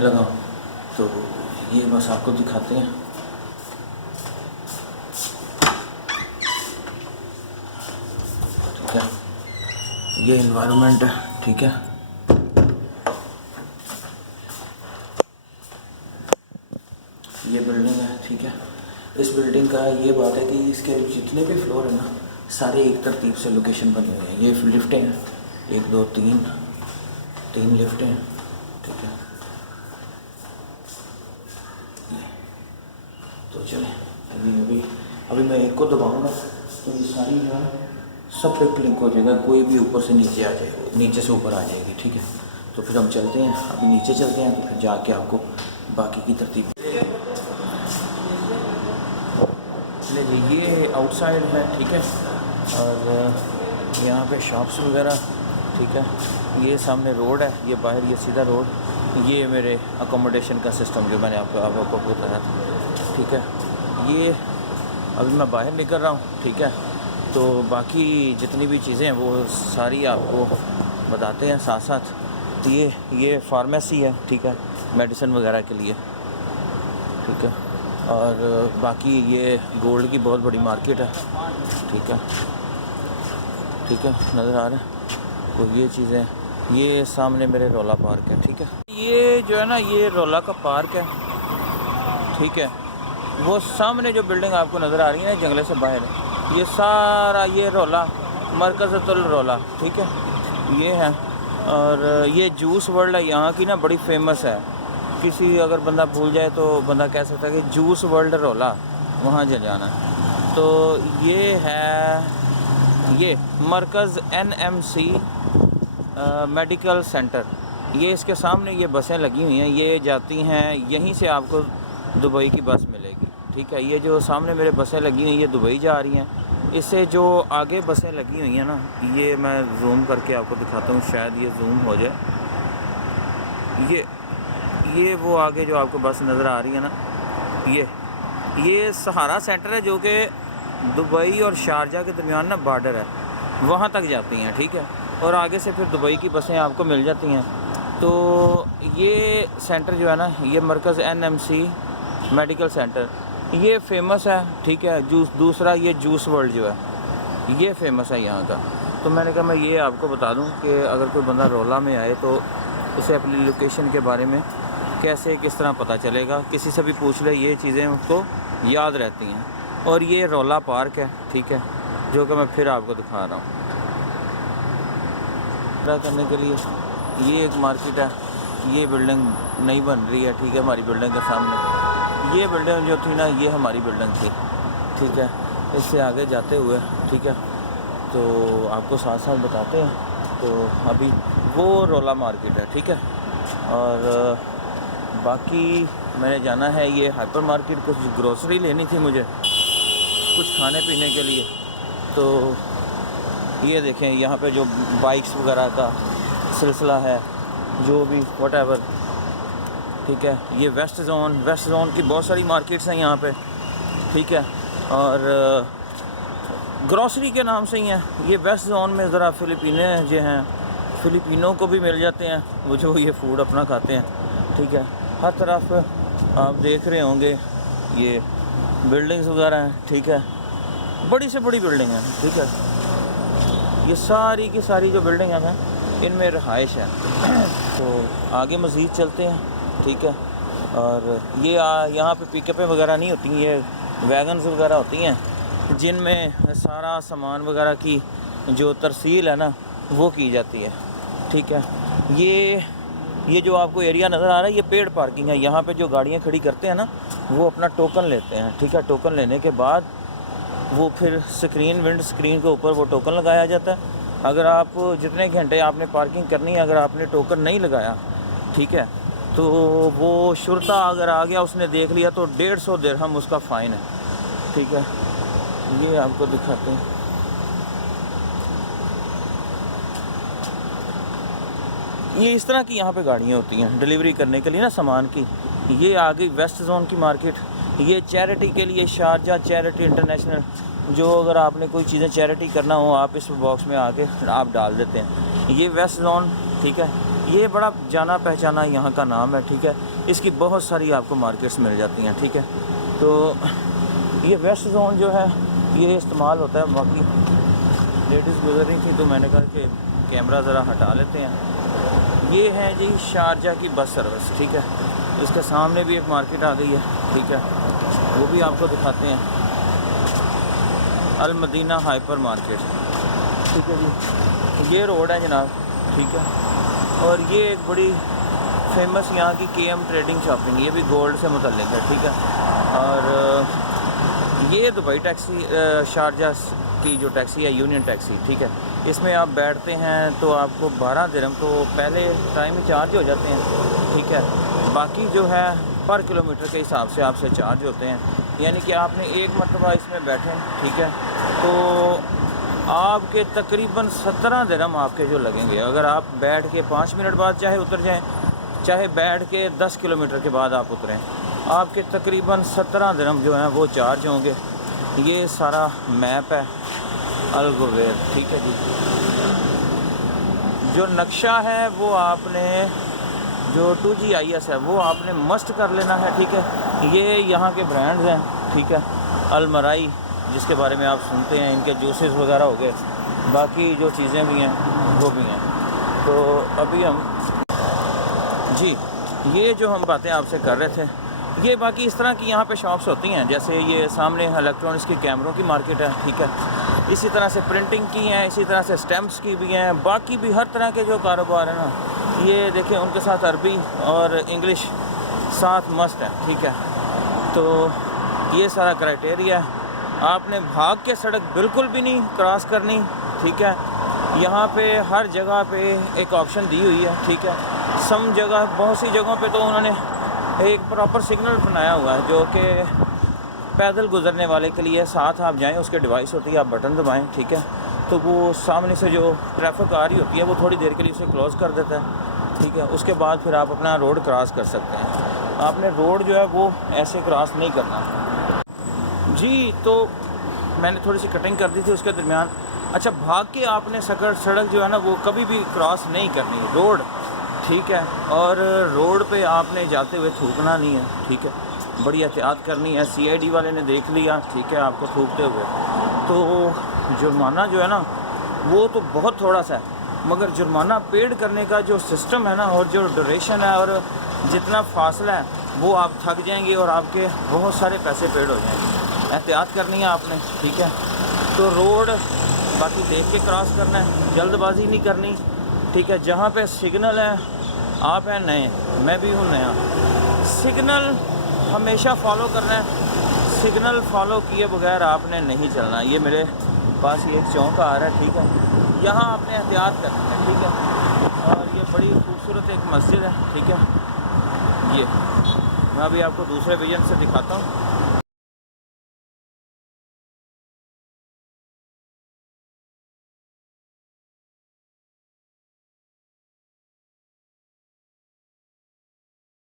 लगाने लगा हूँ। तो ये बस आपको दिखाते हैं। ठीक है, ये इन्वायरमेंट है। ठीक है, ये बिल्डिंग है। ठीक है, इस बिल्डिंग का ये बात है कि इसके जितने भी फ्लोर है ना, सारे एक तरतीब से लोकेशन बनी हुई है। ये लिफ्टें हैं, 1 2 3 लिफ्टें हैं। ठीक है, तो चलें अभी मैं एक को दबाऊंगा तो ये सारी जो है सब पे क्लिक हो जाएगा, कोई भी ऊपर से नीचे आ जाएगा, नीचे से ऊपर आ जाएगी। ठीक है, तो फिर हम चलते हैं, अभी नीचे चलते हैं, तो फिर जाके आपको बाकी की तरतीब। चलिए जी, ये आउटसाइड है। ठीक है, और यहाँ पे शॉप्स वगैरह। ठीक है, ये सामने रोड है, ये बाहर ये सीधा रोड। ये मेरे अकोमोडेशन का सिस्टम जो मैंने आपको बताया था। ठीक है, ये अभी मैं बाहर निकल रहा हूँ। ठीक है, तो बाकी जितनी भी चीज़ें हैं वो सारी आपको बताते हैं साथ साथ। तो ये फार्मेसी है। ठीक है, मेडिसिन वगैरह के लिए। ठीक है, और बाकी ये गोल्ड की बहुत बड़ी मार्केट है। ठीक है, ठीक है, नज़र आ रहा है तो ये चीज़ें। ये सामने मेरे रोला पार्क है। ठीक है, ये जो है ना, ये रोला का पार्क है। ठीक है, वो सामने जो बिल्डिंग आपको नज़र आ रही है ना जंगले से बाहर, ये सारा ये रोला मरकज़तुल रोला। ठीक है, ये है। और ये जूस वर्ल्ड है यहाँ की ना, बड़ी फेमस है। किसी अगर बंदा भूल जाए तो बंदा कह सकता है कि जूस वर्ल्ड रोला, वहाँ जाना है। तो ये है ये मरकज़ NMC मेडिकल सेंटर। ये इसके सामने ये बसें लगी हुई हैं, ये जाती हैं यहीं से आपको दुबई की बस मिलेगी। ठीक है, ये जो सामने मेरे बसें लगी हुई हैं ये दुबई जा रही हैं। इससे जो आगे बसें लगी हुई हैं ना, ये मैं जूम करके आपको दिखाता हूँ, शायद ये जूम हो जाए। ये वो आगे जो आपको बस नज़र आ रही है ना, ये सहारा सेंटर है जो कि दुबई और शारजा के दरमियान ना बॉर्डर है, वहाँ तक जाती हैं। ठीक है, और आगे से फिर दुबई की बसें आपको मिल जाती हैं। तो ये सेंटर जो है ना, ये मरकज़ NMC मेडिकल सेंटर, ये फेमस है। ठीक है, दूसरा ये जूस वर्ल्ड जो है ये फेमस है यहाँ का। तो मैंने कहा मैं ये आपको बता दूँ कि अगर कोई बंदा रोला में आए तो उसे अपनी लोकेशन के बारे में कैसे किस तरह पता चलेगा, किसी से भी पूछ ले, ये चीज़ें उसको याद रहती हैं। और ये रोला पार्क है। ठीक है, जो कि मैं फिर आपको दिखा रहा हूँ करने के लिए। ये एक मार्केट है, ये बिल्डिंग नहीं बन रही है। ठीक है, हमारी बिल्डिंग के सामने ये बिल्डिंग जो थी ना, ये हमारी बिल्डिंग थी। ठीक है, इससे आगे जाते हुए, ठीक है, तो आपको साथ साथ बताते हैं। तो अभी वो रोला मार्केट है। ठीक है, और बाकी मैंने जाना है ये हाइपर मार्केट, कुछ ग्रोसरी लेनी थी मुझे, कुछ खाने पीने के लिए। तो ये देखें, यहाँ पे जो बाइक्स वगैरह का सिलसिला है, जो भी व्हाटएवर। ठीक है, ये वेस्ट ज़ोन की बहुत सारी मार्केट्स हैं यहाँ पे। ठीक है, और ग्रोसरी के नाम से ही हैं। ये वेस्ट ज़ोन में ज़रा फ़िलिपीने जो हैं, फ़िलिपिनों को भी मिल जाते हैं, वो जो ये फूड अपना खाते हैं। ठीक है, हर तरफ आप देख रहे होंगे ये बिल्डिंग्स वगैरह हैं। ठीक है, बड़ी से बड़ी बिल्डिंग है। ठीक है, ये सारी की सारी जो बिल्डिंग हैं इनमें रहाइश है। तो आगे मज़ीद चलते हैं। ठीक है, और ये यहाँ पे पिकअपें वगैरह नहीं होती, ये वैगन्स वगैरह होती हैं जिनमें सारा सामान वगैरह की जो तरसील है ना वो की जाती है। ठीक है, ये जो आपको एरिया नज़र आ रहा है ये पेड पार्किंग है। यहाँ पे जो गाड़ियाँ खड़ी करते हैं ना वो अपना टोकन लेते हैं। ठीक है, टोकन लेने के बाद वो फिर विंड स्क्रीन के ऊपर वो टोकन लगाया जाता है। अगर आप जितने घंटे आपने पार्किंग करनी है, अगर आपने टोकन नहीं लगाया, ठीक है, तो वो शुरता अगर आ गया, उसने देख लिया तो 150 दिरहम उसका फ़ाइन है। ठीक है, ये आपको दिखाते हैं। ये इस तरह की यहाँ पे गाड़ियाँ होती हैं डिलीवरी करने के लिए ना सामान की। ये आ गई वेस्ट ज़ोन की मार्केट। ये चैरिटी के लिए शारजा चैरिटी इंटरनेशनल, जो अगर आपने कोई चीज़ें चैरिटी करना हो आप इस बॉक्स में आके आप डाल देते हैं। ये वेस्ट ज़ोन। ठीक है, ये बड़ा जाना पहचाना यहाँ का नाम है। ठीक है, इसकी बहुत सारी आपको मार्केट्स मिल जाती हैं, ठीक है। तो ये वेस्ट जोन जो है ये इस्तेमाल होता है। बाकी लेडीज़ गुजर रही थी तो मैंने कहा कि कैमरा ज़रा हटा लेते हैं। ये है जी शारजा की बस सर्विस, ठीक है। इसके सामने भी एक मार्केट आ गई है, ठीक है, वो भी आपको दिखाते हैं। अल मदीना हाइपर मार्केट, ठीक है जी। ये रोड है जनाब, ठीक है। और ये एक बड़ी फेमस यहाँ की KM ट्रेडिंग शॉपिंग, ये भी गोल्ड से मुतल्लिक है, ठीक है। और ये दुबई टैक्सी, शारजा की जो टैक्सी है यूनियन टैक्सी, ठीक है। इसमें आप बैठते हैं तो आपको 12 दिरहम तो पहले टाइम में चार्ज हो जाते हैं, ठीक है। बाकी जो है पर किलोमीटर के हिसाब से आपसे चार्ज होते हैं, यानी कि आपने एक मरतबा इसमें बैठे, ठीक है, तो आपके तकरीबन 17 दिरहम आपके जो लगेंगे। अगर आप बैठ के 5 मिनट बाद चाहे उतर जाएं, चाहे बैठ के 10 किलोमीटर के बाद आप उतरें, आपके तकरीबन 17 दिरहम जो हैं वो चार्ज होंगे। ये सारा मैप है अल गुवेर, ठीक है जी। जो नक्शा है वो आपने, जो 2GIS है वो आपने मस्ट कर लेना है, ठीक है। ये यहाँ के ब्रांड्स हैं, ठीक है। अल मराई जिसके बारे में आप सुनते हैं, इनके जूसेस वगैरह हो गए, बाकी जो चीज़ें भी हैं वो भी हैं। तो अभी हम जी ये जो हम बातें आपसे कर रहे थे, ये बाकी इस तरह की यहाँ पे शॉप्स होती हैं। जैसे ये सामने इलेक्ट्रॉनिक्स की कैमरों की मार्केट है, ठीक है। इसी तरह से प्रिंटिंग की हैं, इसी तरह से स्टैम्प्स की भी हैं, बाकी भी हर तरह के जो कारोबार है ना, ये देखें उनके साथ अरबी और इंग्लिश साथ मस्ट है, ठीक है। तो ये सारा क्राइटेरिया है। आपने भाग के सड़क बिल्कुल भी नहीं क्रॉस करनी, ठीक है। यहाँ पे हर जगह पे एक ऑप्शन दी हुई है, ठीक है। सम जगह, बहुत सी जगहों पे तो उन्होंने एक प्रॉपर सिग्नल बनाया हुआ है जो कि पैदल गुजरने वाले के लिए। साथ आप जाएं, उसके डिवाइस होती है, आप बटन दबाएं, ठीक है, तो वो सामने से जो ट्रैफिक आ रही होती है वो थोड़ी देर के लिए उसे क्लोज़ कर देता है, ठीक है। उसके बाद फिर आप अपना रोड क्रॉस कर सकते हैं। आपने रोड जो है वो ऐसे क्रॉस नहीं करना जी। तो मैंने थोड़ी सी कटिंग कर दी थी उसके दरमियान। अच्छा, भाग के आपने सड़क जो है ना वो कभी भी क्रॉस नहीं करनी रोड, ठीक है। और रोड पे आपने जाते हुए थूकना नहीं है, ठीक है। बड़ी एहतियात करनी है। CID वाले ने देख लिया, ठीक है, आपको थूकते हुए, तो जुर्माना जो है ना वो तो बहुत थोड़ा सा है, मगर जुर्माना पेड करने का जो सिस्टम है ना और जो ड्यूरेशन है और जितना फासला है वो आप थक जाएंगे और आपके बहुत सारे पैसे पेड हो जाएंगे। एहतियात करनी है आपने, ठीक है। तो रोड बाकी देख के क्रॉस करना है, जल्दबाजी नहीं करनी, ठीक है। जहाँ पे सिग्नल है, आप हैं नए, मैं भी हूँ नया, सिग्नल हमेशा फॉलो करना है। सिग्नल फॉलो किए बगैर आपने नहीं चलना। ये मेरे पास ये एक चौक आ रहा है, ठीक है, यहाँ आपने एहतियात करनी है, ठीक है। और ये बड़ी खूबसूरत एक मस्जिद है, ठीक है। ये मैं अभी आपको दूसरे विजन से दिखाता हूँ।